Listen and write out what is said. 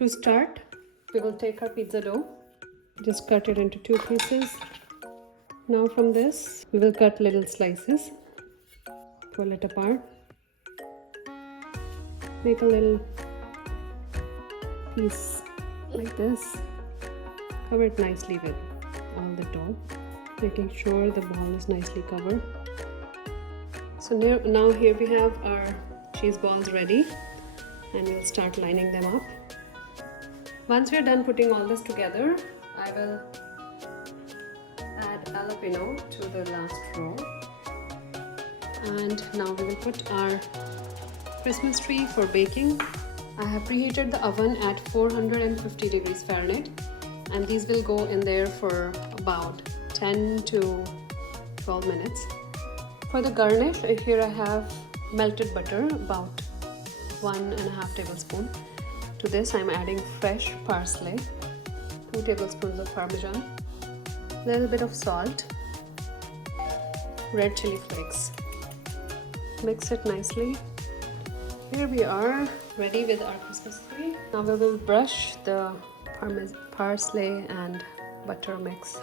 To start, we will take our pizza dough, just cut it into 2 pieces. Now from this, we will cut little slices, pull it apart, make a little piece like this, cover it nicely with all the dough, making sure the ball is nicely covered. So now here we have our cheese balls ready, and we'll start lining them up. Once we're done putting all this together, I will add jalapeno to the last row. And now we will put our Christmas tree for baking. I have preheated the oven at 450 degrees Fahrenheit, and these will go in there for about 10 to 12 minutes. For the garnish, here I have melted butter, about 1.5 tablespoons. To this I'm adding fresh parsley, 2 tablespoons of parmesan, a little bit of salt, red chili flakes. Mix it nicely. Here we are, ready with our Christmas tree. Now we will brush the parsley and butter mix.